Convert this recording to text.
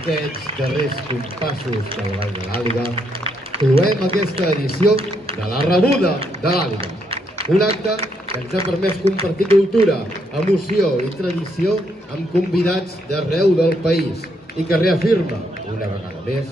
aquests darrers compassos del Ball de l'Àliga, cloem aquesta edició de la Rebuda de l'Àliga. Un acte que ens ha permès compartir cultura, emoció i tradició amb convidats d'arreu del país i que reafirma, una vegada més,